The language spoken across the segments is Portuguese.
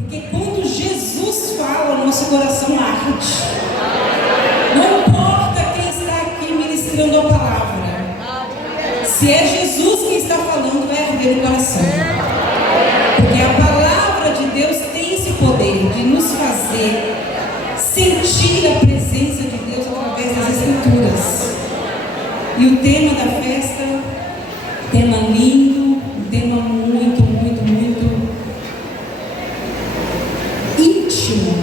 Porque quando Jesus fala, o nosso coração arde. Não importa quem está aqui ministrando a palavra. Se é Jesus quem está falando, vai arder o coração. Porque a palavra de Deus tem esse poder de nos fazer sentir a presença de Deus através das Escrituras. E o tema da festa, tema lindo, um tema muito, muito, muito íntimo.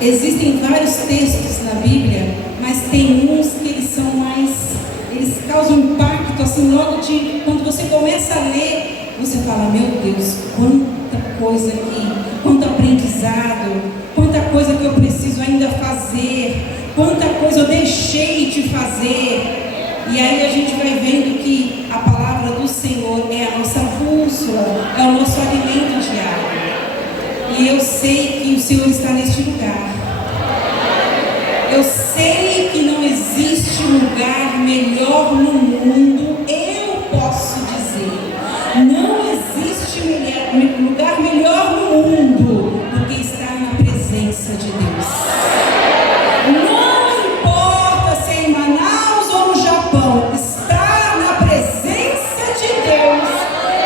Existem vários textos na Bíblia, mas tem uns que eles causam impacto, assim, logo de quando você começa a ler, você fala, meu Deus, quanta coisa aqui, quanto aprendizado, quanta coisa que eu preciso ainda fazer, quanta coisa eu deixei de fazer. E aí a gente vai vendo que a palavra do Senhor é a nossa bússola, é o nosso alimento diário. E eu sei que o Senhor está neste lugar. Eu sei que não existe lugar melhor no mundo, eu posso dizer. Não existe lugar melhor no mundo do que estar na presença de Deus. Não importa se é em Manaus ou no Japão, estar na presença de Deus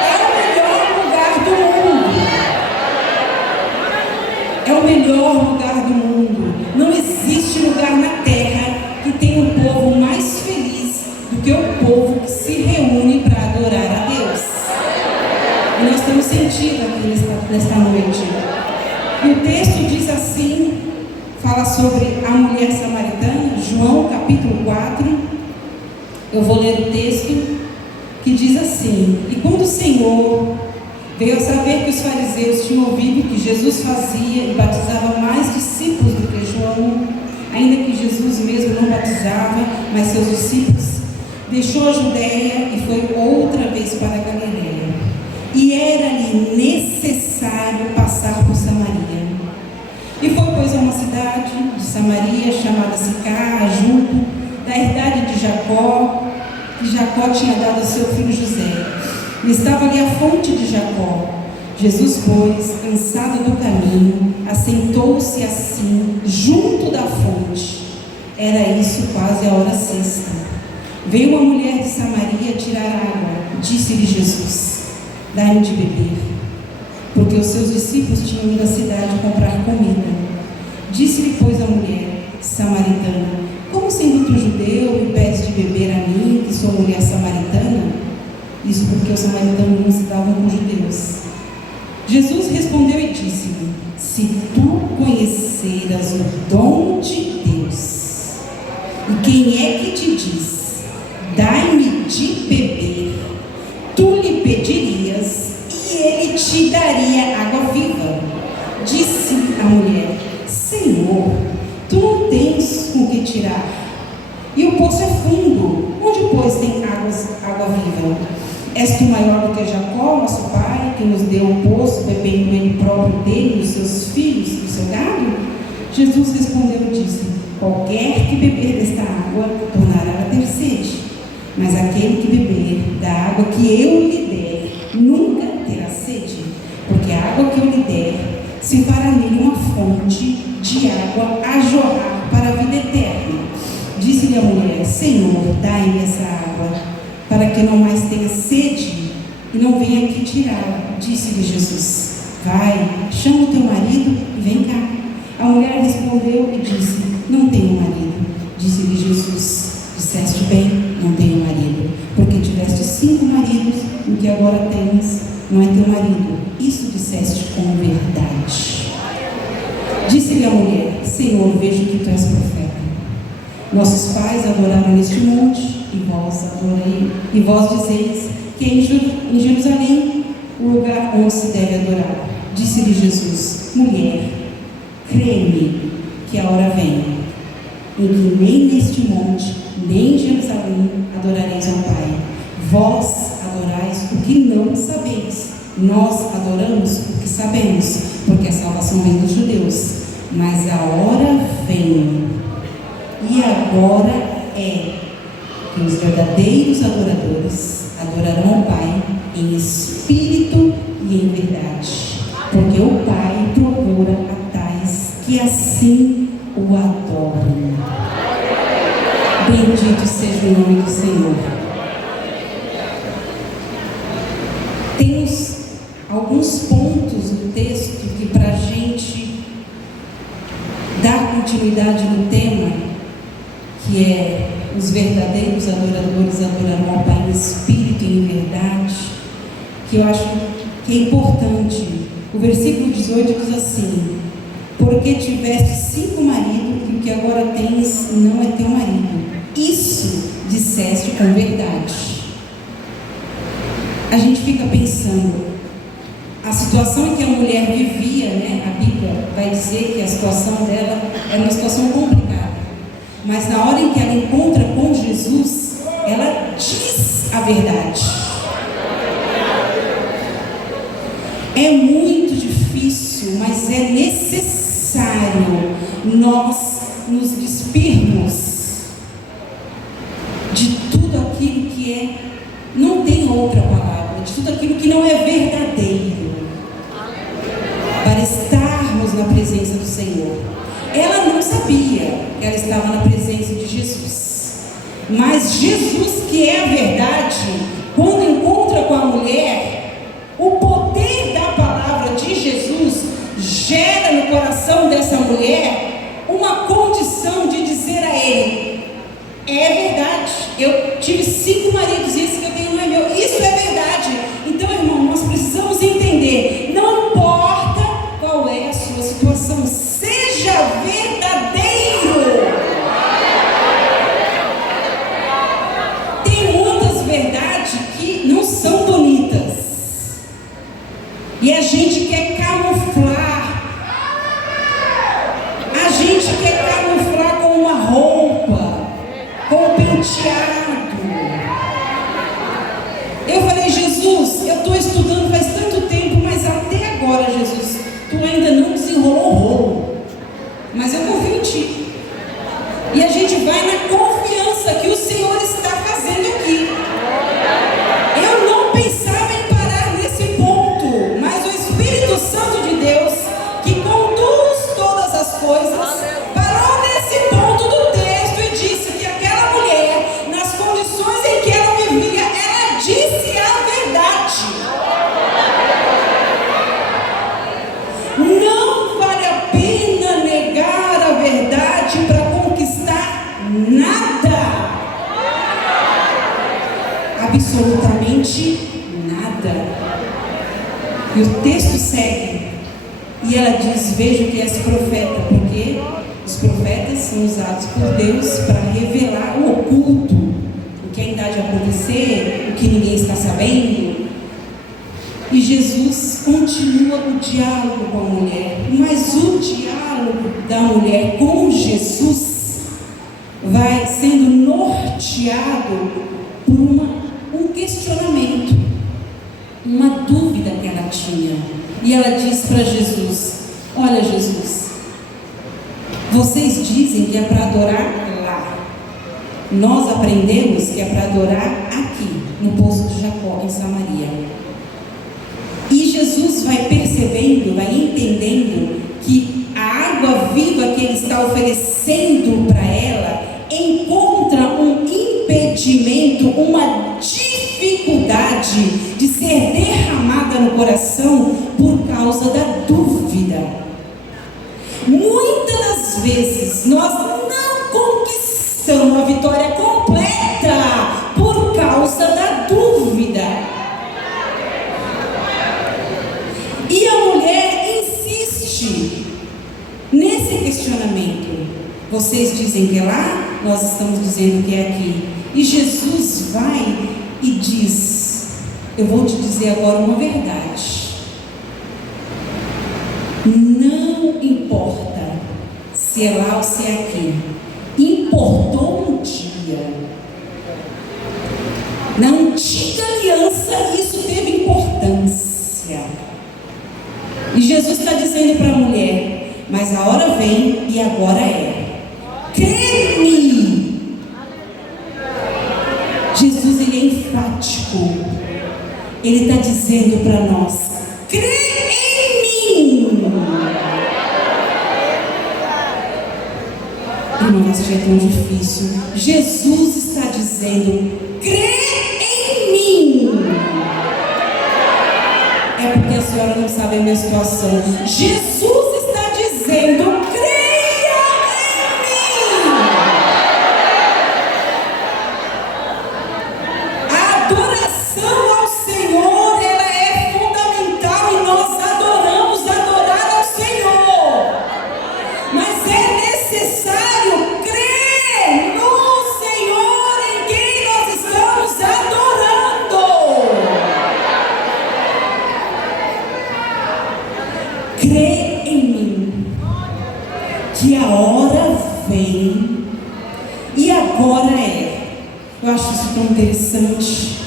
é o melhor lugar do mundo. É o melhor lugar do mundo. Não existe lugar na terra que tenha um povo mais feliz do que o povo que se reúne para adorar a Deus. E nós estamos sentindo aqui nesta noite. E o texto diz assim, fala sobre a mulher samaritana, João capítulo 4. Eu vou ler o texto que diz assim: e quando o Senhor veio a saber que os fariseus tinham ouvido que Jesus fazia e batizava mais discípulos do que João, ainda que Jesus mesmo não batizava, mas seus discípulos, deixou a Judéia e foi outra vez para a Galileia. E era-lhe necessário passar por Samaria. E foi, pois, a uma cidade de Samaria, chamada Sicar, junto da herdade de Jacó, que Jacó tinha dado a seu filho José. E estava ali a fonte de Jacó. Jesus, pois, cansado do caminho, assentou-se assim, junto da fonte. Era isso quase a hora sexta. Veio uma mulher de Samaria tirar água. Disse-lhe Jesus: dai-me de beber. Porque os seus discípulos tinham ido à cidade comprar comida. Disse-lhe, pois, a mulher samaritana: como sendo tu judeu me pedes de beber a mim, que sou mulher samaritana? Isso porque os samaritanos não se davam com os judeus. Jesus respondeu e disse-lhe: se tu conheceras o dom de Deus, e quem é que te diz, dai-me de beber, tu lhe pedirias, e ele te daria água viva. Disse a mulher: Senhor, tu não tens com que tirar, e o poço é fundo. Onde, pois, tem água viva? És tu maior do que Jacó, nosso pai, que nos deu o poço, bebendo ele próprio dele, dos seus filhos, do seu gado? Jesus respondeu e disse: qualquer que beber desta água tornará a ter sede, mas aquele que beber da água que eu lhe der nunca terá sede, porque a água que eu lhe der se fará nele uma fonte de água a jorrar para a vida eterna. Disse-lhe a mulher: Senhor, dai-me essa água, para que eu não mais tenha sede e não venha aqui tirá-la. Disse-lhe Jesus: vai, chama o teu marido e vem cá. A mulher respondeu e disse: não tenho marido. Disse-lhe Jesus: disseste bem, não tenho marido, porque tiveste 5 maridos, e o que agora tens não é teu marido. Isso disseste com verdade. Disse-lhe a mulher: Senhor, vejo que tu és profeta. Nossos pais adoraram neste monte, e vós dizeis que é em Jerusalém o lugar onde se deve adorar. Disse-lhe Jesus: mulher, crê-me que a hora vem em que nem neste monte, nem em Jerusalém adorareis ao Pai. Vós adorais o que não sabeis, nós adoramos o que sabemos, porque a salvação vem dos judeus. Mas a hora vem, e agora é, que os verdadeiros adoradores adorarão ao Pai em espírito e em verdade, porque o em nome do Senhor. Temos alguns pontos do texto que, para a gente dar continuidade no tema, que é os verdadeiros adoradores adorarão ao Pai em espírito e em verdade, que eu acho que é importante. O versículo 18 diz assim: porque tiveste 5 maridos e o que agora tens não é teu marido. Isso disseste com verdade. A gente fica pensando, a situação em que a mulher vivia, né? A Bíblia vai dizer que a situação dela era uma situação complicada, mas na hora em que ela encontra com Jesus, ela diz a verdade. É muito difícil, mas é necessário nós nos despirmos de tudo aquilo que não tem outra palavra, de tudo aquilo que não é verdadeiro, para estarmos na presença do Senhor. Ela não sabia que ela estava na presença de Jesus, mas Jesus, que é a verdade, quando encontra com a mulher, o poder da palavra de Jesus gera no coração dessa mulher uma condição de dizer a ele: é verdade, eu tive 5 maridos e esse que eu tenho não é meu. Isso é verdade. Então, irmão, nós precisamos entender, não importa qual é a sua situação, seja verdadeiro. Tem muitas verdades que não são bonitas e a gente quer camuflar. A gente quer camuflar com uma roupa, com um penteado. Eu falei: Jesus, eu estou estudando faz tanto tempo, mas até agora, Jesus, tu ainda não desenrolou o rolo, mas eu confio em ti. E a gente vai na confiança que o Senhor está fazendo aqui. Eu não pensava em parar nesse ponto, mas o Espírito Santo de Deus, que conduz todas as coisas, parou nesse ponto do texto e disse que aquela mulher, nas condições em que ela vivia, ela disse a verdade. Não vale a pena negar a verdade para conquistar nada. Absolutamente nada. E o texto segue e ela diz: vejo que és profeta, porque os profetas são usados por Deus para revelar o oculto, o que ainda há de acontecer, o que ninguém está sabendo. E Jesus continua o diálogo com a mulher, mas o diálogo da mulher com Jesus vai sendo norteado por um questionamento, uma dúvida que ela tinha. E ela diz para Jesus: olha, Jesus, vocês dizem que é para adorar lá, nós aprendemos que é para adorar aqui, no poço de Jacó, em Samaria. E Jesus vai percebendo, vai entendendo que a água viva que ele está oferecendo para ela encontra um impedimento, uma dificuldade de ser derramada no coração por causa da dúvida. Muitas das vezes nós não conquistamos a vitória completa por causa da dúvida. E a mulher insiste nesse questionamento. Vocês dizem que é lá, nós estamos dizendo que é aqui. E Jesus vai e diz: eu vou te dizer agora uma verdade. Não importa se é lá ou se é aqui. Importou um dia. Na antiga aliança isso teve importância. E Jesus está dizendo para a mulher: mas a hora vem e agora é. Crê-me. Jesus, ele é enfático. Ele está dizendo para nós: crê em mim. Irmão, isso já é tão difícil. Jesus está dizendo: crê em mim. É porque a senhora não sabe a minha situação. Jesus está dizendo: creia em mim. A adoração ao Senhor, ela é fundamental e nós adoramos adorar ao Senhor. Mas é necessário crer no Senhor em quem nós estamos adorando. Crê em mim, que a hora vem, e agora é. Eu acho isso tão interessante.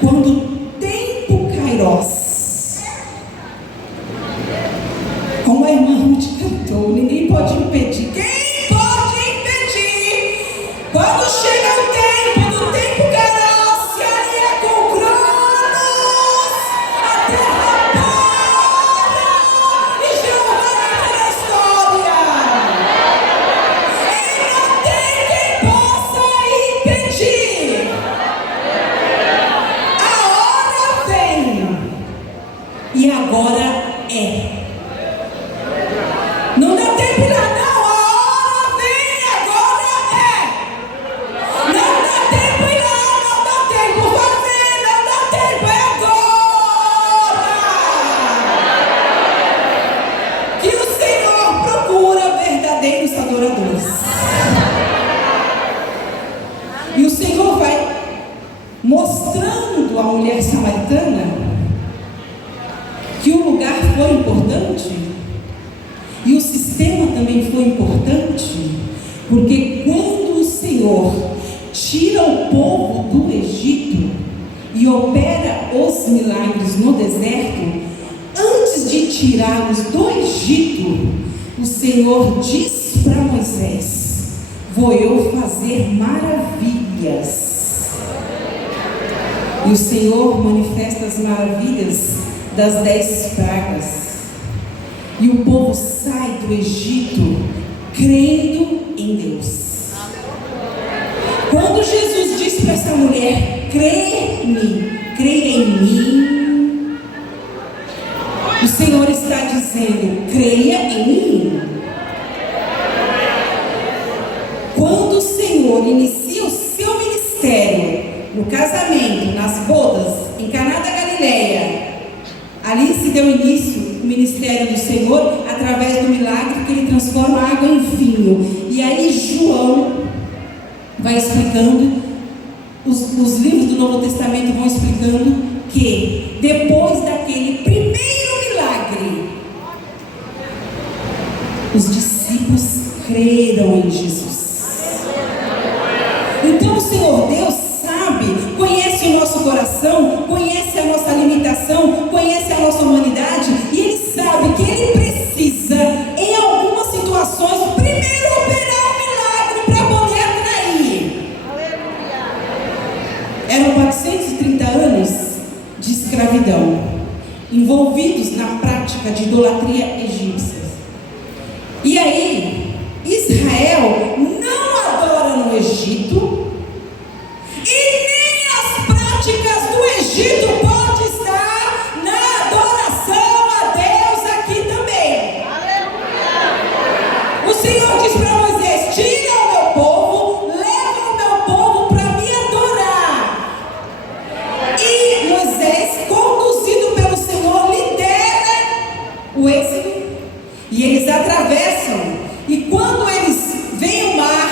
Quando o tempo Kairos, como a irmã Ruth cantou, ninguém pode impedir. Quem pode impedir? Quando chega o tempo do tempo Kairos, se alinha com Cronos, a terra para e Jeová entra na história. E não tem quem possa impedir. A hora vem, e agora é. Não dá tempo lá, não. A hora vem, agora é. Não dá tempo ir lá, não dá tempo fazer, não dá tempo, é agora. Que o Senhor procura verdadeiros adoradores. E o Senhor vai mostrando à mulher samaritana que o lugar foi importante. E o sistema também foi importante, porque quando o Senhor tira o povo do Egito e opera os milagres no deserto, antes de tirá-los do Egito, o Senhor diz para Moisés: vou eu fazer maravilhas. E o Senhor manifesta as maravilhas das 10 pragas. E o povo sai do Egito crendo em Deus. Quando Jesus diz para essa mulher: crê-me, creia em mim, o Senhor está dizendo: creia em mim. Quando o Senhor inicia o seu ministério no casamento, nas bodas, em Caná da Galileia, ali se deu início o ministério do Senhor através do milagre que ele transforma a água em vinho. E aí João vai explicando, os livros do Novo Testamento vão explicando que depois daquele primeiro milagre, os discípulos creram em Jesus. Então o Senhor Deus sabe, conhece o nosso coração, conhece a nossa limitação, conhece a nossa humanidade, e Ele sabe que Ele precisa, em algumas situações, primeiro operar um milagre para poder atrair. Eram 430 anos de escravidão, envolvidos na prática de idolatria egípcia. E aí, Israel não adora no Egito, e nem as práticas do Egito pode estar na adoração a Deus aqui também. O Senhor diz para Moisés: tira o meu povo, leva o meu povo para me adorar. E Moisés, conduzido pelo Senhor, lidera o êxodo, e eles atravessam. E quando eles veem o mar,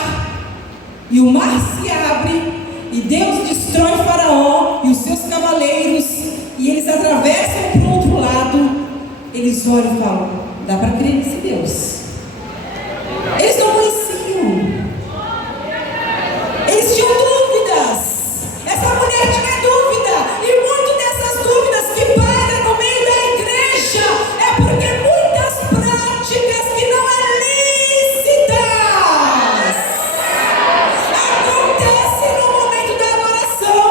e o mar se abre, e Deus destrói Faraó e os seus cavaleiros, e eles atravessam para o outro lado, eles olham e falam: dá para crer nesse Deus. Eles não conheciam, eles tinham dúvidas. Essa mulher tinha dúvida, e muitas dessas dúvidas que pairam no meio da igreja é porque muitas práticas que não é lícitas acontecem no momento da adoração,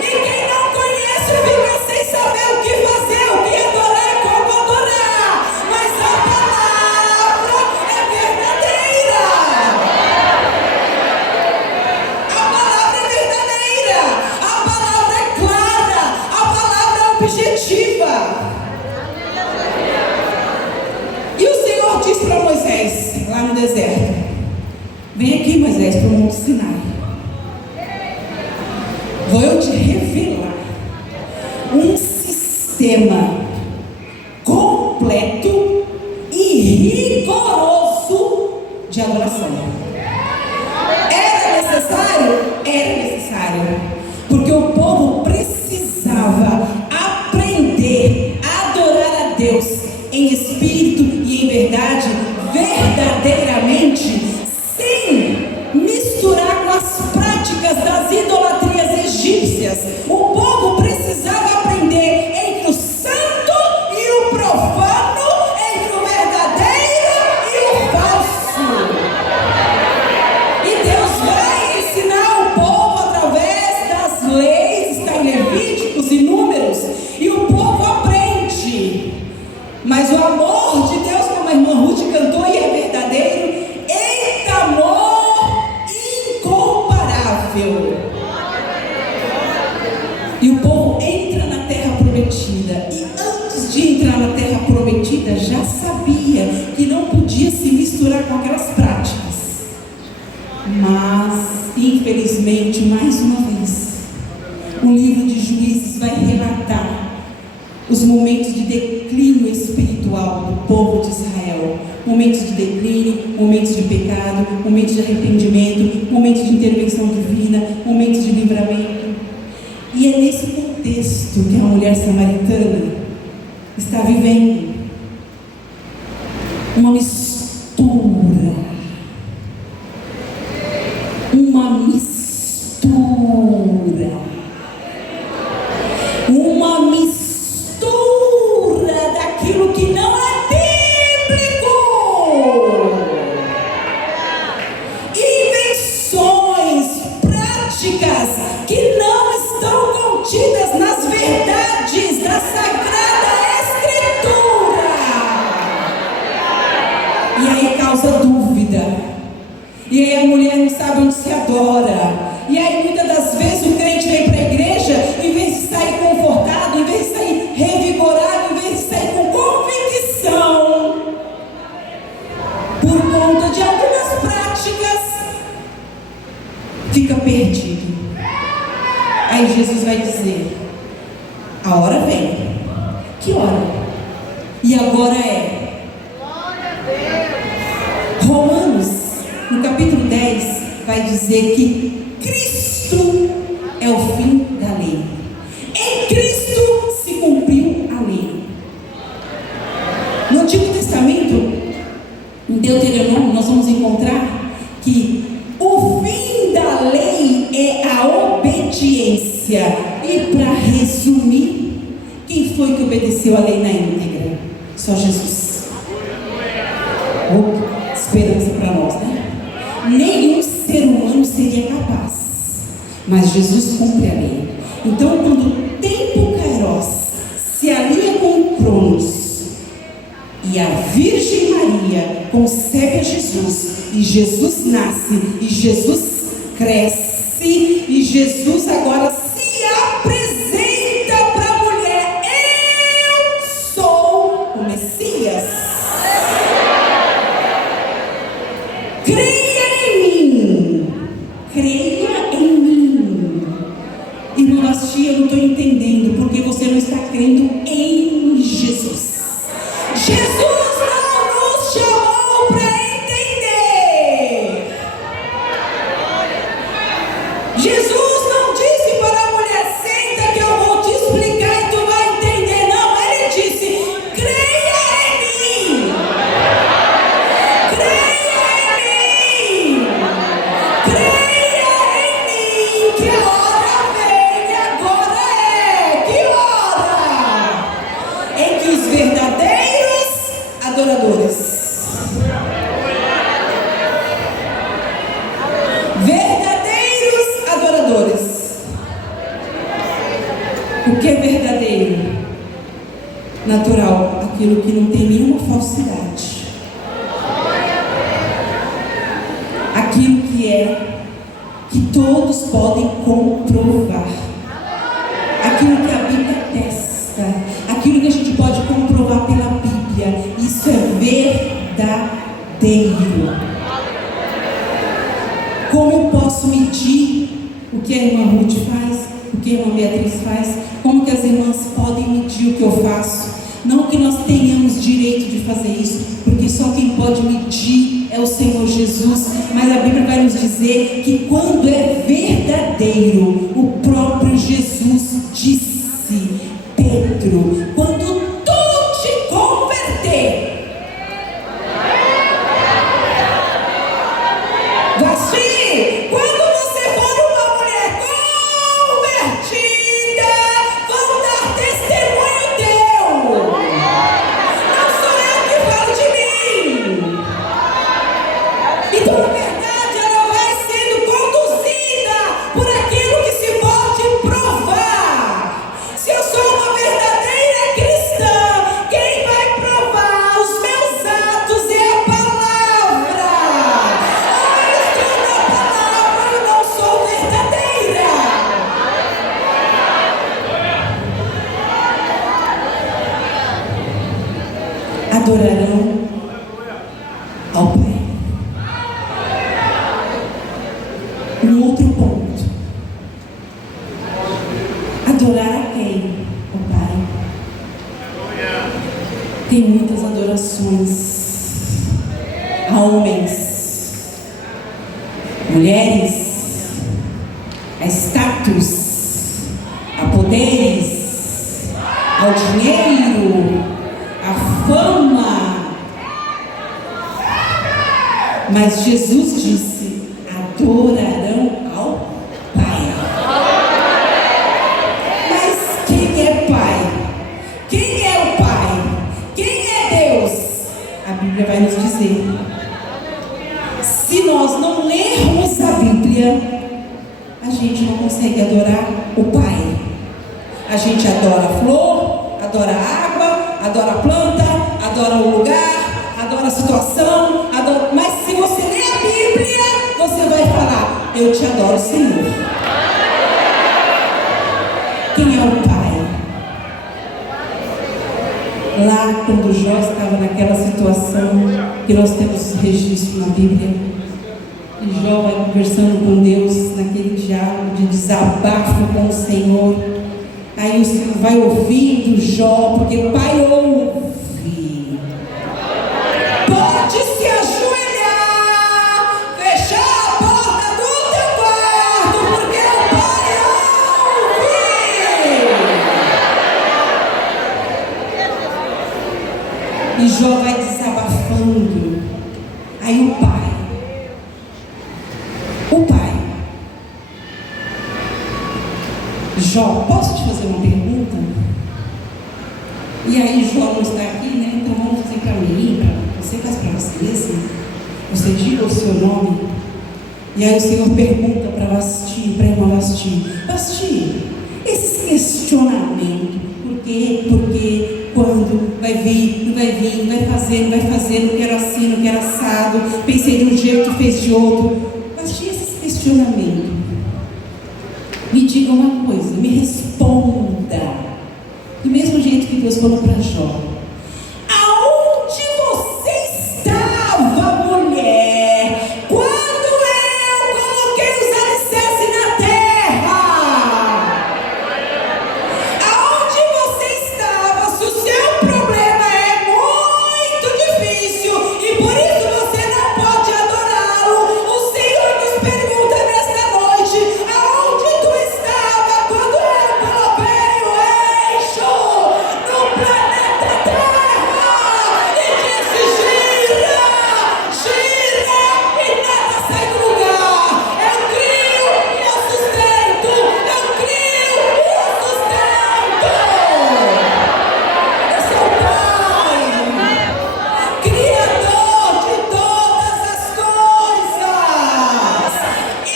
e quem não conhece fica sem saber o que fazer, o que adorar e como adorar. Mas a palavra é verdadeira. Deus disse para Moisés, lá no deserto: vem aqui, Moisés, para o Monte Sinai. Vou eu te revelar um sistema completo e rigoroso de adoração. Era necessário? Era necessário. Porque o povo precisava aprender a adorar a Deus em espírito e em verdade, verdadeiramente, sem misturar com as práticas das idolatrias egípcias. O povo precisava aprender entre o santo e o profano, entre o verdadeiro e o falso. E Deus vai ensinar o povo através das leis, está em Levíticos e Números, e o povo aprende. Mas o amor de Deus, como a irmã Ruth cantou, e é verdadeiro, eita amor incomparável. E o povo entra na terra prometida, e antes de entrar na terra prometida, já sabia que não podia se misturar com aquelas práticas. Mas, infelizmente, mais uma vez, o livro de Juízes vai relatar os momentos de declínio espiritual do povo de Israel. Momentos de declínio, momentos de pecado, momentos de arrependimento, momentos de intervenção divina, momentos de livramento. E é nesse contexto que a mulher samaritana está vivendo uma mistura. Uma mistura daquilo que não é bíblico. Invenções, práticas que não estão contidas nas verdades da Sagrada Escritura. E aí causa dúvida. E aí a mulher não sabe onde se adora. E aí muitas das vezes o crente vem para a igreja, em vez de sair confortado, em vez de sair revigorado, em vez de sair com convicção, por conta de algumas práticas, fica perdido. Aí Jesus vai dizer: a hora vem. Que hora? E agora é Romanos, no capítulo 10, vai dizer que Cristo é o fim da lei. Em Cristo se cumpriu a lei. No Antigo Testamento, em Deuteronômio, nós vamos encontrar que o fim da lei é a obediência. E para resumir, quem foi que obedeceu a lei na íntegra? Só Jesus. Esperança para nós, né? Nenhum ser humano seria capaz, mas Jesus cumpre a lei. Então, quando o tempo kairos se alinha com o Cronos e a Virgem Maria concebe a Jesus, e Jesus nasce, e Jesus cresce, e Jesus agora se apresenta para a mulher: eu sou o Messias. Creia em mim. Irmã Bastia, eu não estou entendendo porque você não está crendo em Jesus. Jesus não nos chamou para entender. Jesus não disse para a mulher: senta que eu vou te explicar e tu vai entender. Não, ele disse: creia em mim. Que a hora vem e agora é. Que hora? Em que os verdadeiros adoradores, o que é verdadeiro? Natural, aquilo que não tem nenhuma falsidade, aquilo que todos podem comprovar, aquilo que a Bíblia atesta, aquilo que a gente pode comprovar pela Bíblia. Isso é verdadeiro. verdadeiro. Como eu posso medir o que a irmã Ruth faz, o que a irmã Beatriz faz? Como que as irmãs podem medir o que eu faço? Não que nós tenhamos direito de fazer isso, porque só quem pode medir é o Senhor Jesus. Mas a Bíblia vai nos dizer que quando é verdadeiro, o próprio Jesus disse: Pedro, quando tu te converter, Vasti, quando você for uma mulher convertida, vão dar testemunho teu. Não sou eu que falo de mim. Então, na verdade, ela vai sendo conduzida por aquilo que se pode provar. Se eu sou uma verdadeira cristã, quem vai provar os meus atos é a palavra. Eu estou na palavra, eu não sou verdadeira. Adorarão ao Pai. Um outro ponto. Adorar a quem? O Pai. Tem muitas adorações a homens, mulheres, a status, a poderes, ao dinheiro, a fama. Mas Jesus disse: adorarão ao Pai. Mas quem é Pai? Quem é o Pai? Quem é Deus? A Bíblia vai nos dizer. Se nós não lermos a Bíblia, a gente não consegue adorar o Pai. A gente adora a flor, adora a água, adora a planta, adora o lugar, adora a situação, mas se você ler a Bíblia, você vai falar: eu te adoro, Senhor. Quem é o Pai? Lá quando Jó estava naquela situação que nós temos registro na Bíblia, e Jó vai conversando com Deus naquele diálogo de desabafo com o Senhor. Aí o Senhor vai ouvindo Jó, porque o Pai ouve. Pode se ajoelhar, fechar a porta do teu quarto, porque o Pai ouve. E Jó vai desabafando. Aí o Pai, Jó, posso te fazer uma pergunta? E aí Jó não está aqui, né? Então vamos fazer para mim, para você, faz para você mesmo. Você diga o seu nome. E aí o Senhor pergunta para Vasti, para a irmã Vasti: Vasti, esses questionamentos, por quê? Porque quando vai vir, não vai vir, não vai fazer, não quero assim, não quero assado, pensei de um jeito, fez de outro. Vasti, esses questionamentos, me diga uma coisa, me responda, do mesmo jeito que Deus falou para Jó: aonde você estava, mulher, quando eu coloquei os alicerces na terra? Aonde você estava? Se o seu problema é muito difícil e por isso você não pode adorá-lo, o Senhor nos pergunta nesta noite: aonde tu estava quando eu coloquei o eixo no planeta Terra e disse: gira, gira e nada sai do lugar? Eu crio e eu sustento, eu crio e eu sustento. Eu sou o Pai, Criador de todas as coisas e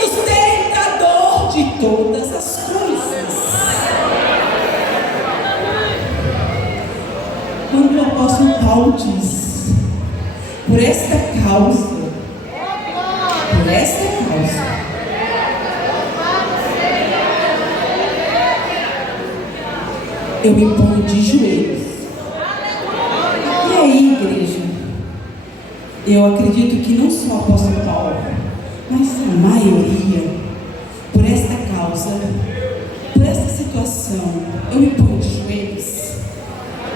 sustentador de todas as coisas. Quando o apóstolo Paulo diz: por esta causa, eu me ponho de joelhos. E aí, igreja? Eu acredito que não só o apóstolo Paulo, mas a maioria, por esta causa, por esta situação, eu me ponho de joelhos,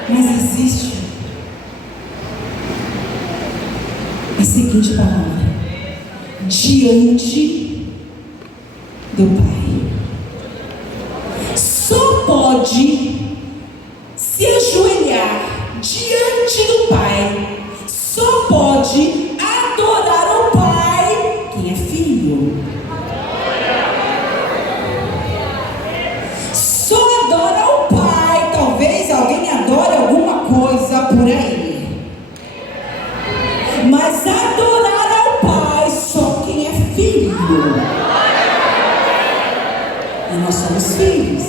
mas existe a seguinte palavra: diante do Pai. Só pode se ajoelhar diante do Pai, só pode adorar o Pai quem é filho. Só adora o Pai. Talvez alguém adore alguma coisa por aí, mas adorar ao Pai só quem é filho. E nós somos filhos.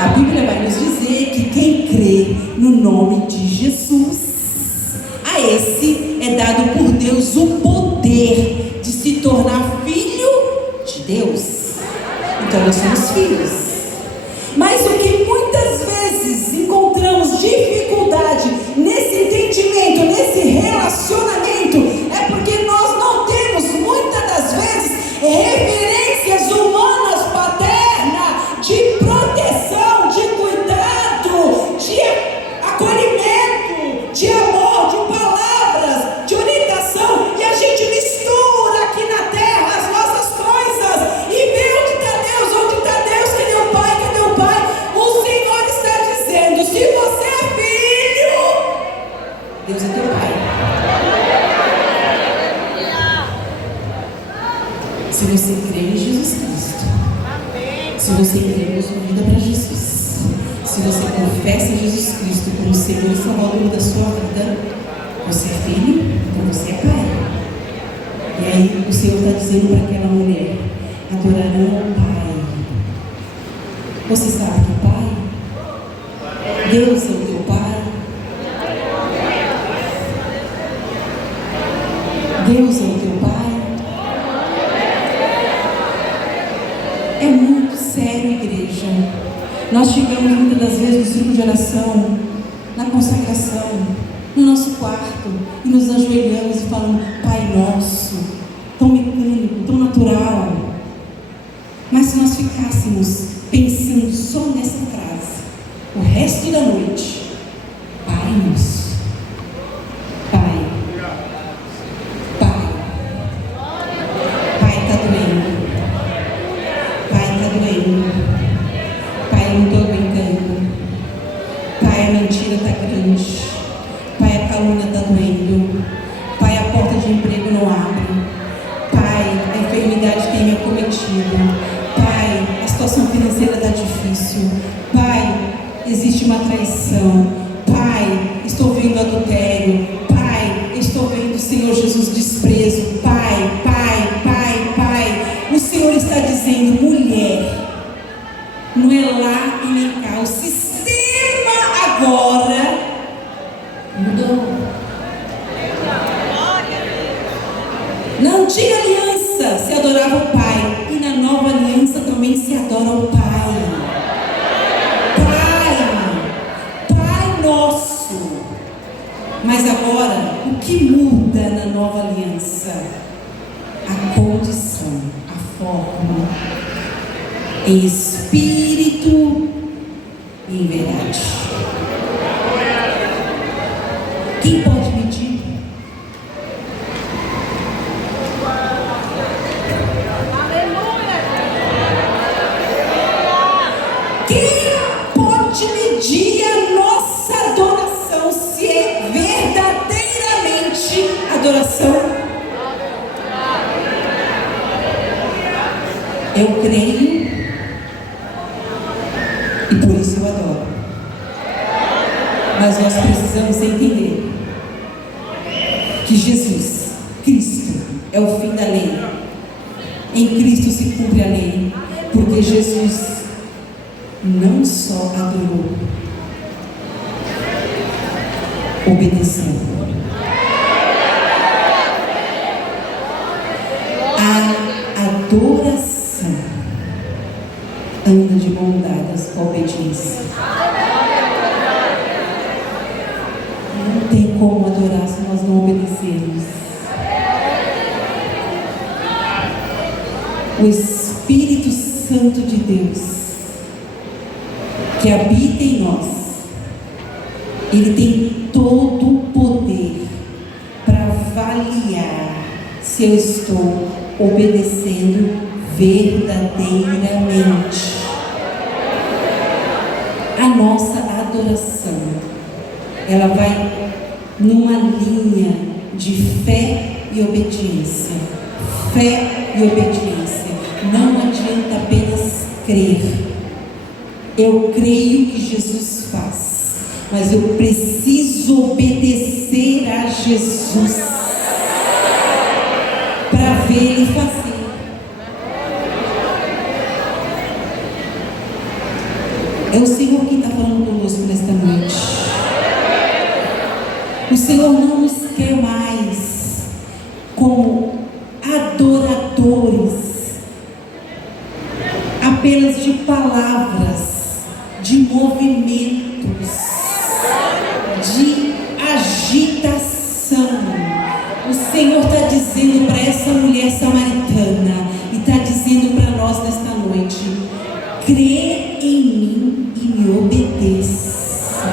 A Bíblia vai nos dizer que quem crê no nome de Jesus, a esse é dado por Deus o poder de se tornar filho de Deus. Então nós somos filhos. Mas o que muitas vezes encontramos dificuldade nesse entendimento, nesse relacionamento, é porque nós não temos muitas das vezes referências humanas paternas de proteção, de cuidado, de acolhimento, de amor, de palavras, de orientação, e a gente mistura aqui na terra as nossas coisas e vê onde está Deus, cadê o Pai, cadê o Pai? O Senhor está dizendo: se você é filho, Deus é teu Pai. Se você crê em Jesus Cristo, se você entregou sua vida para Jesus, se você confessa Jesus Cristo como Senhor e Salvador da sua vida, você é filho, então você é pai. E aí o Senhor está dizendo para aquela mulher: adorarão ao Pai. Você sabe que o Pai, Deus é o teu Pai. Deus é o teu Pai. É muito sério, igreja. Nós chegamos muitas das vezes no ciclo de oração, na consagração, no nosso quarto, e nos ajoelhamos e falamos: Pai Nosso, tão mecânico, tão natural. Mas se nós ficássemos pensando só nessa frase o resto da noite: Pai Nosso, Pai, Pai, Pai está doendo, Pai está doendo, Pai eu não estou aguentando, Pai a mentira está grande, Pai a calúnia está doendo, Pai a porta de emprego não abre, Pai a enfermidade tem me acometido, Pai a situação financeira está difícil, Pai existe uma traição, Pai estou vendo adultério, Pai estou vendo, Senhor Jesus, desprezo, Pai, Pai, Pai, Pai. O Senhor está dizendo: mulher, não é lá e nem cá, o sistema agora mudou. Na antiga aliança se adorava o Pai, e na nova aliança também se adora o Pai. Pai Nosso. Mas agora, o que muda na nova aliança? A condição, a forma, em espírito e em verdade. Quem pode medir? Quem pode medir a nossa adoração, se é verdadeiramente adoração? Eu creio e por isso eu adoro. Mas nós precisamos entender que Jesus, Cristo, é o fim da lei. Em Cristo se cumpre a lei, porque Jesus não só adorou, obedeceu. A adoração anda de mãos dadas com a obediência. Não tem como adorar se nós não obedecermos. O Espírito Santo de Deus, que habita em nós, ele tem todo o poder para avaliar se eu estou obedecendo verdadeiramente. A nossa adoração, ela vai numa linha de fé e obediência. Fé e obediência. Não adianta apenas crer. Eu creio que Jesus faz, mas eu preciso obedecer a Jesus para ver Ele fazer. É o Senhor que está falando conosco nesta noite. O Senhor não nos quer mais como adoradores apenas de palavras, de movimentos, de agitação. O Senhor está dizendo para essa mulher samaritana e está dizendo para nós nesta noite: crê em mim e me obedeça.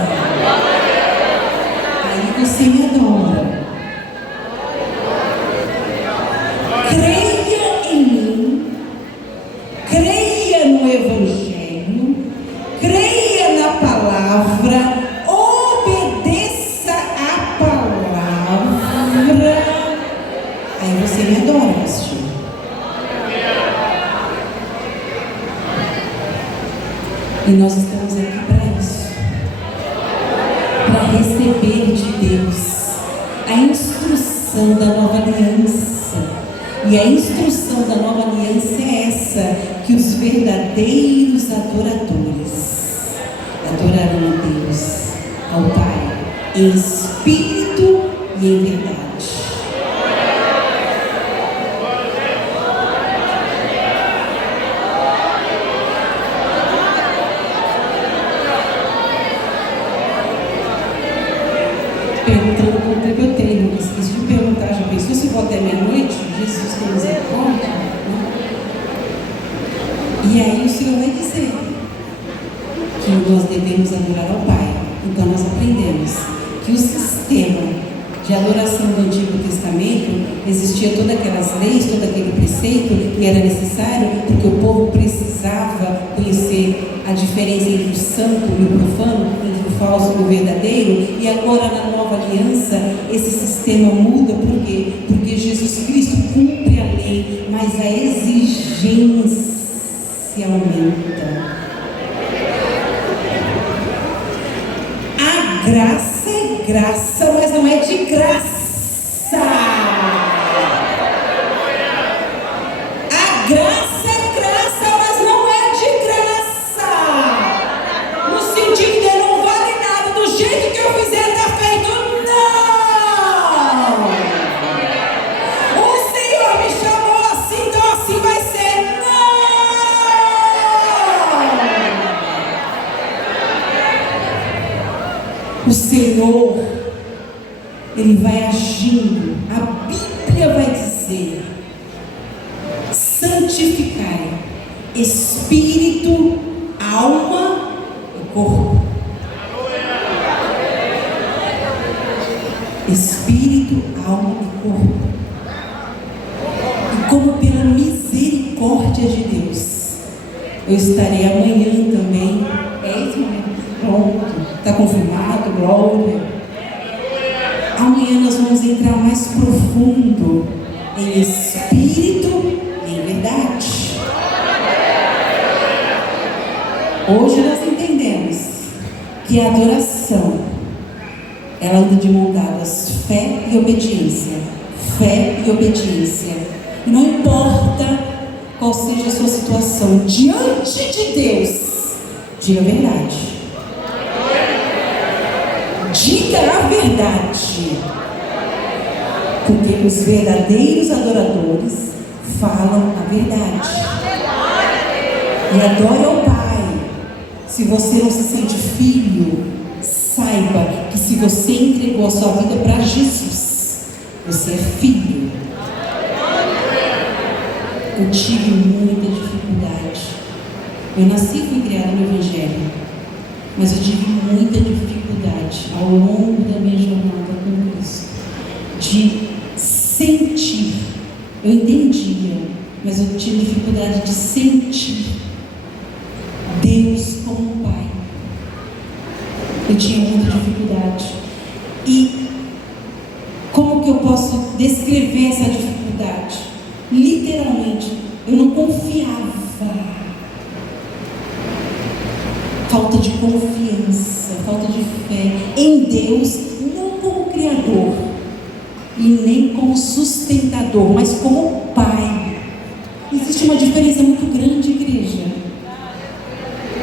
Aí você me adora. Creia em mim, creia no Evangelho, creia na palavra, obedeça a palavra. Aí você me adora, pastor. E nós estamos aqui para isso, para receber de Deus a instrução da nova aliança. E a instrução da nova aliança é essa: que os verdadeiros adoradores adorarão a Deus, ao Pai, em espírito e em verdade. Perguntando quanto tempo eu tenho, esqueci de perguntar, já pensou se for até meia-noite? Jesus tem misericórdia, né? E aí o Senhor vai dizer que nós devemos adorar ao Pai. Então nós aprendemos que o sistema de adoração do Antigo Testamento existia todas aquelas leis, todo aquele preceito, e era necessário porque o povo precisava conhecer a diferença entre o santo e o profano, entre o falso e o verdadeiro. E agora na nova aliança esse sistema muda. Por quê? Porque Jesus Cristo cumpre a lei, mas a exigência aumenta. A graça é graça, mas não é de graça. A graça é graça, mas não é de graça. No sentido de não vale nada, do jeito que eu fizer está feito. Não! O Senhor me chamou assim, então assim vai ser. Não! O Senhor, Ele vai agindo. A Bíblia vai dizer: santificai espírito, alma e corpo. Espírito, alma e corpo. E como pela misericórdia de Deus, eu estarei amanhã também. É isso mesmo? Pronto. Está confirmado, glória. Amanhã nós vamos entrar mais profundo em espírito e em verdade. Hoje nós entendemos que a adoração, ela anda de mão dadas, fé e obediência. Fé e obediência. E não importa qual seja a sua situação diante de Deus, diga a verdade. Diga a verdade, porque os verdadeiros adoradores falam a verdade e adoram ao Pai. Se você não se sente filho, saiba que se você entregou a sua vida para Jesus, você é filho. Eu tive muita dificuldade. Eu nasci e fui criada no Evangelho, mas eu tive muita dificuldade ao longo da minha jornada com Cristo de sentir. Eu entendia, mas eu tinha dificuldade de sentir Deus como Pai. Eu tinha muita dificuldade. E como que eu posso descrever essa dificuldade? Literalmente, eu não confiava. Falta de confiança, falta de fé em Deus, não como Criador e nem como sustentador, mas como Pai. Existe uma diferença muito grande, igreja.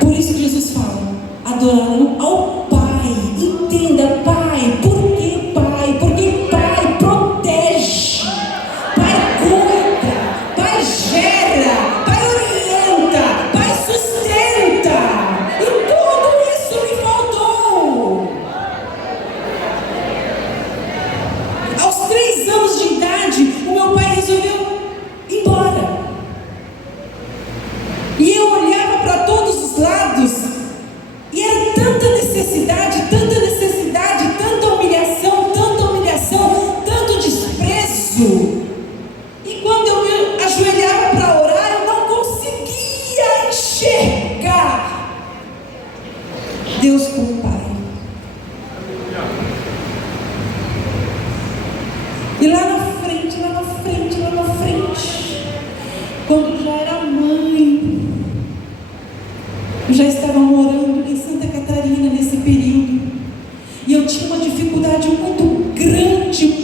Por isso que Jesus fala: adorarão ao Pai. Entenda, Pai. Por que Pai? Porque Pai protege, Pai cuida, Pai gera, Pai orienta, Pai sustenta. E tudo isso me faltou. Aos 3 anos de idade, o meu pai resolveu ir embora. E eu olhava para todos os lados, e era tanta necessidade, tanta humilhação, tanto desprezo. E quando eu me ajoelhava para orar, eu não conseguia enxergar Deus como Pai. E lá na frente, quando eu já era mãe, eu já estava morando em Santa Catarina nesse período, e eu tinha uma dificuldade muito grande,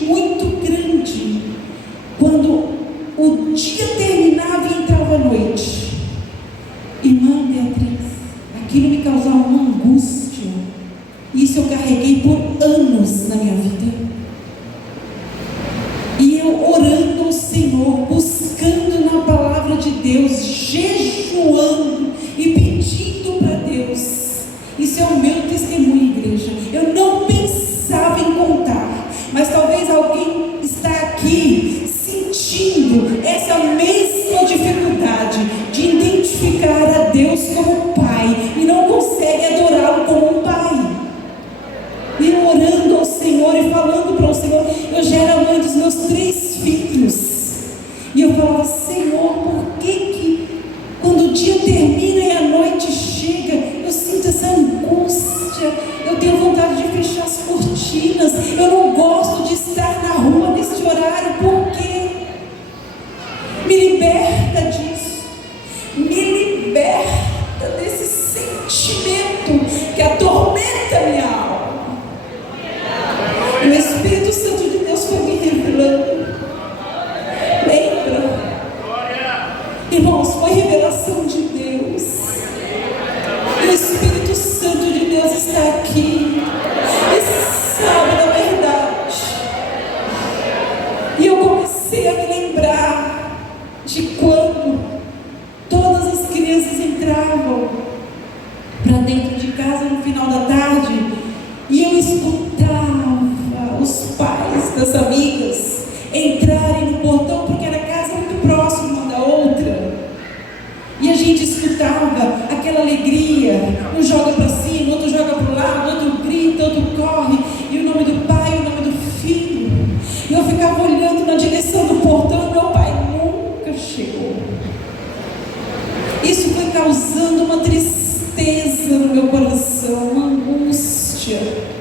quando o dia terminava e entrava a noite. Irmã Beatriz, aquilo me causava uma angústia, e isso eu carreguei por anos na minha vida. E eu orando ao Senhor, buscando na palavra de Deus, jejuando e pedindo para Deus. Isso é o meu testemunho, igreja. Eu não pensava em contar, mas talvez alguém está aqui sentindo essa mesma dificuldade de identificar a Deus como Pai e não consegue adorá-lo como um Pai. E eu orando ao Senhor e falando para o Senhor. Eu já era mãe dos meus 3 filhos, e eu falava: Senhor, por que quando o dia termina e a noite chega, eu sinto essa angústia, eu tenho vontade de fechar as cortinas, eu não gosto de estar na rua nesse horário? Por quê? Me liberta disso, me liberta desse sentimento que atormenta minha alma. E o Espírito Santo de Deus foi me revelando. Lembra? Irmãos, foi revelação de Deus. E o Espírito Santo de Deus está aqui e sabe da verdade. E eu comecei a me lembrar de quando todas as crianças entravam para dentro de casa no final da tarde, e eu escutava os pais das amigas entrarem no portão, porque era casa muito próxima uma da outra, e a gente escutava aquela alegria, um joga para cima, outro joga para o lado, outro grita, outro corre, e o nome do pai, o nome do filho. E eu ficava olhando na direção do portão, e meu pai nunca chegou. Isso foi causando uma tristeza no meu coração, uma angústia.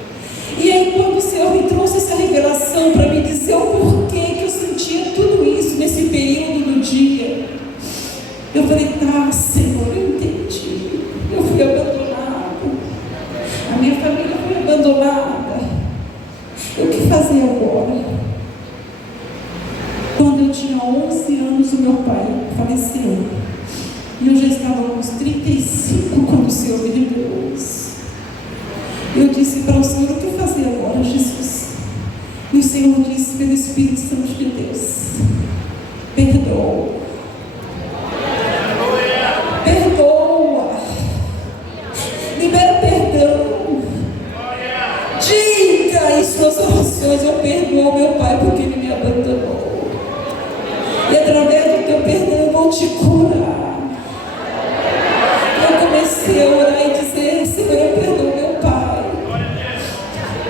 E aí, quando o Senhor me trouxe essa revelação para me dizer o porquê que eu sentia tudo isso nesse período do dia, eu falei: tá, Senhor, eu entendi. Eu fui abandonado, a minha família foi abandonada. O que fazer agora? Quando eu tinha 11 anos, o meu pai faleceu. E eu já estava com uns 35 quando o Senhor me liberou isso. Eu disse para o Senhor: o que fazer agora, Jesus? E o Senhor disse pelo Espírito Santo de Deus: perdoa. Perdoa. Libera perdão. Diz condições, eu perdoo meu pai porque ele me abandonou. E através do teu perdão eu vou te curar. Eu comecei a orar e dizer: Senhor, eu perdoo meu pai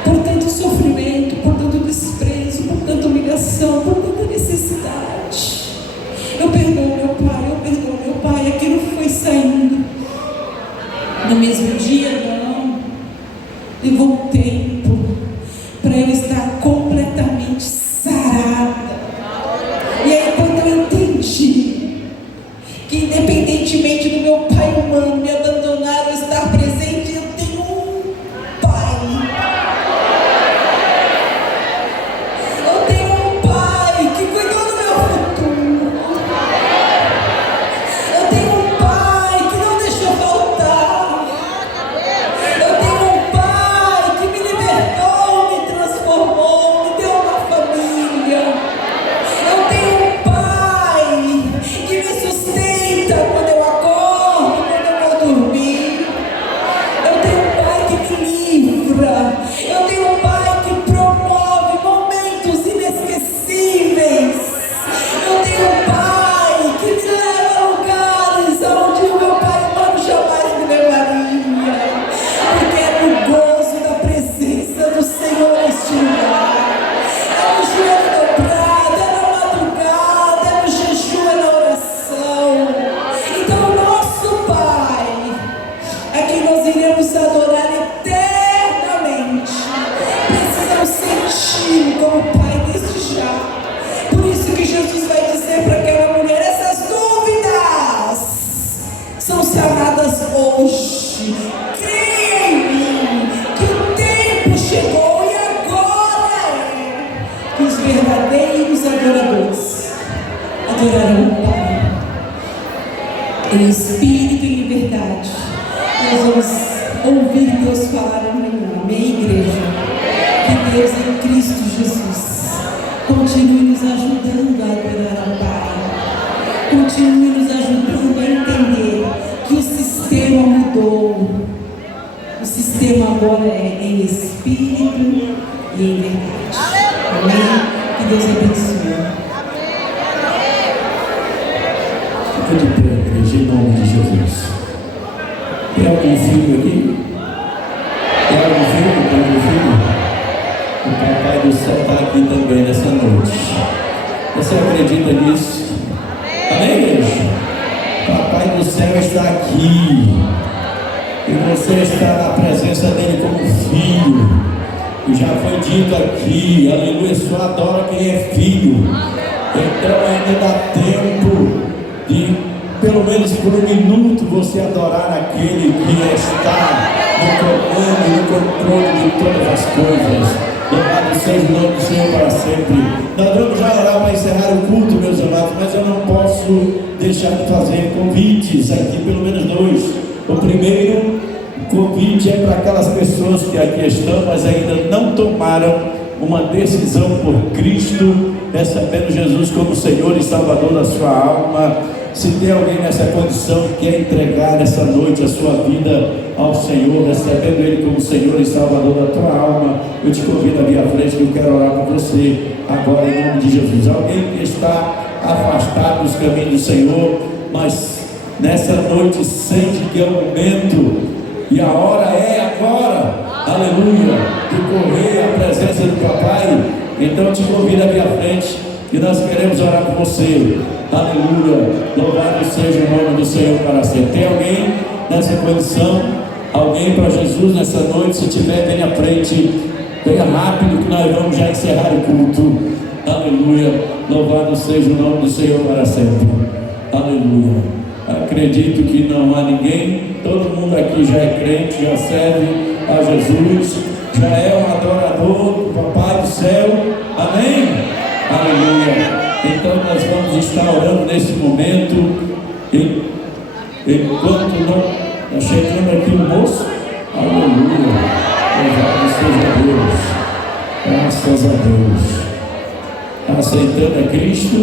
por tanto sofrimento, por tanto desprezo, por tanta humilhação, por tanta necessidade. Eu perdoo meu pai. Aquilo foi saindo. No mesmo dia, não. Levou um tempo para eu estar completamente sarada. E aí, quando eu entendi que, independentemente do meu pai humano me abandonar ou estar presente, eu tenho um pai. Eu tenho um pai que cuidou do meu futuro. Eu tenho um pai que não deixou faltar. Eu tenho um pai que me libertou, me transformou, me deu uma família. Eu tenho um pai que me sustenta quando eu acordo, quando eu vou dormir. Eu tenho um pai que me livra. Eu tenho um pai que promove momentos inesquecíveis. Eu tenho um pai que me leva a lugares onde o meu pai humano jamais me levaria. Porque é no gozo da presença do Senhor neste lugar. É no joelho dobrado, é na madrugada, é no jejum, é na oração. Então, o nosso Pai, a quem nós iremos adorar eternamente, precisamos sentir como Pai desde já. Por isso que Jesus vai dizer para aquela mulher: essas dúvidas são sanadas hoje. Creia em mim, que o tempo chegou e agora é que os verdadeiros adoradores adorarão o Pai em espírito e em verdade. Nós vamos ouvir Deus falar amanhã. Amém, igreja? Que Deus em Cristo Jesus continue nos ajudando a adorar ao Pai. Continue nos ajudando a entender que o sistema mudou. O sistema agora é em espírito e em verdade. Amém? Que Deus abençoe. Fica de pé, igreja, em nome de Jesus. Tem algum filho aqui? Tem algum filho? Tem algum filho? O Papai do Céu está aqui também nessa noite. Você acredita nisso? Amém, igreja? O Papai do Céu está aqui. E você está na presença dele como filho. E já foi dito aqui, aleluia, só adora quem é filho. Então ainda dá tempo de, pelo menos por um minuto, você adorar aquele que está no comando, no controle de todas as coisas. Louvado seja o nome do Senhor para sempre. Nós vamos já orar para encerrar o culto, meus amados, mas eu não posso deixar de fazer convites aqui, pelo menos dois. O primeiro convite é para aquelas pessoas que aqui estão, mas ainda não tomaram uma decisão por Cristo, recebendo Jesus como Senhor e Salvador da sua alma. Se tem alguém nessa condição que quer entregar nessa noite a sua vida ao Senhor, recebendo Ele como Senhor e Salvador da tua alma, eu te convido a vir à frente, que eu quero orar por você agora em nome de Jesus. Alguém que está afastado dos caminhos do Senhor, mas nessa noite sente que é o momento e a hora é agora, aleluia, de correr à presença do Papai. Então eu te convido a vir à frente e nós queremos orar por você. Aleluia, louvado seja o nome do Senhor para sempre. Tem alguém nessa condição? Alguém para Jesus nessa noite? Se tiver, venha à frente, venha rápido, que nós vamos já encerrar o culto. Aleluia, louvado seja o nome do Senhor para sempre. Aleluia. Acredito que não há ninguém, todo mundo aqui já é crente, já serve a Jesus, já é um adorador do Papai do Céu. Amém? Aleluia. Então nós vamos estar orando nesse momento, enquanto não está chegando aqui o moço. Aleluia, louvado seja Deus, graças a Deus, aceitando a Cristo,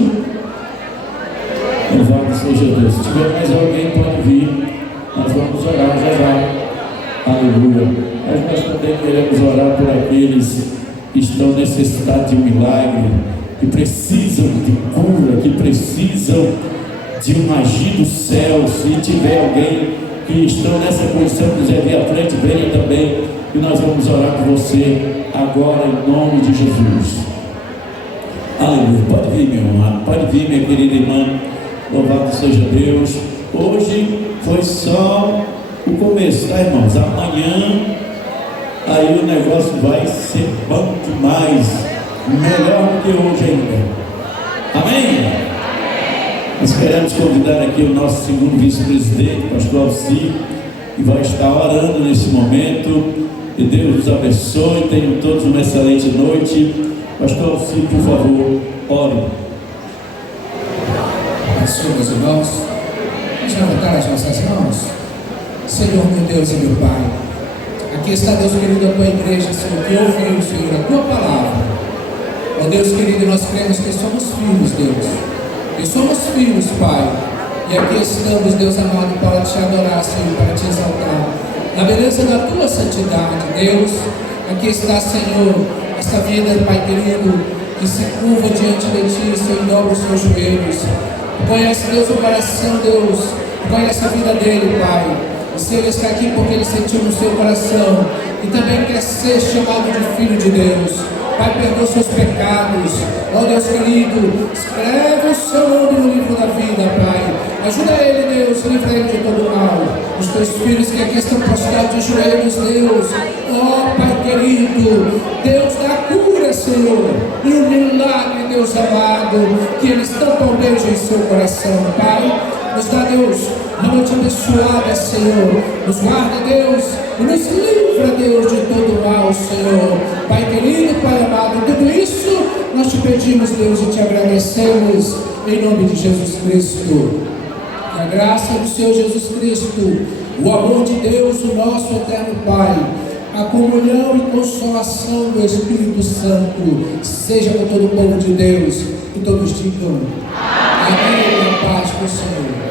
louvado seja Deus. Se tiver mais alguém, pode vir, nós vamos orar já já. Aleluia. Mas nós também queremos orar por aqueles que estão necessitados de um milagre, que precisam de cura, que precisam de um agir do céu. Se tiver alguém que estão nessa condição, quiser vir à frente, venha também, e nós vamos orar por você agora em nome de Jesus. Aleluia. Pode vir, meu amado, pode vir, minha querida irmã. Louvado seja Deus. Hoje foi só o começo, tá, irmãos? Amanhã aí o negócio vai ser bom demais, melhor do que hoje ainda. Amém? Nós queremos convidar aqui o nosso segundo vice-presidente, pastor Alci, que vai estar orando nesse momento. Que Deus nos abençoe, tenham todos uma excelente noite. Pastor Alci, por favor, ore. Senhor, meus irmãos, vamos levantar as nossas mãos. Senhor, meu Deus e meu Pai, aqui está, Deus querido, a tua igreja, Senhor, que ouviu, Senhor, a tua palavra. Ó Deus querido, nós cremos que somos filhos, Deus, que somos filhos, Pai, e aqui estamos, Deus amado, para te adorar, Senhor, para te exaltar, na beleza da tua santidade. Deus, aqui está, Senhor, esta vida, Pai querido, que se curva diante de ti, Senhor, e dobra os seus joelhos. Conhece, Deus, o coração, Deus, conhece a vida dele, Pai. O Senhor está aqui porque ele sentiu no seu coração e também quer ser chamado de filho de Deus. Pai, perdoa os seus pecados. Ó Deus querido, escreve o seu nome no livro da vida, Pai. Ajuda ele, Deus, livra ele de todo mal. Os teus filhos que aqui estão prostrados de joelhos, Deus. Ó Pai querido, Deus da cura, Senhor, e o milagre, Deus amado, que eles tanto almejam em seu coração, Pai. Nos dá, Deus, uma noite abençoada, Senhor. Nos guarda, Deus, e nos livra, Deus, de todo mal, Senhor. Pai querido, Pai amado, tudo isso nós te pedimos, Deus, e te agradecemos em nome de Jesus Cristo. Que a graça do Senhor Jesus Cristo, o amor de Deus, o nosso eterno Pai, a comunhão e consolação do Espírito Santo seja com todo o povo de Deus, e todos digam amém, a paz do Senhor.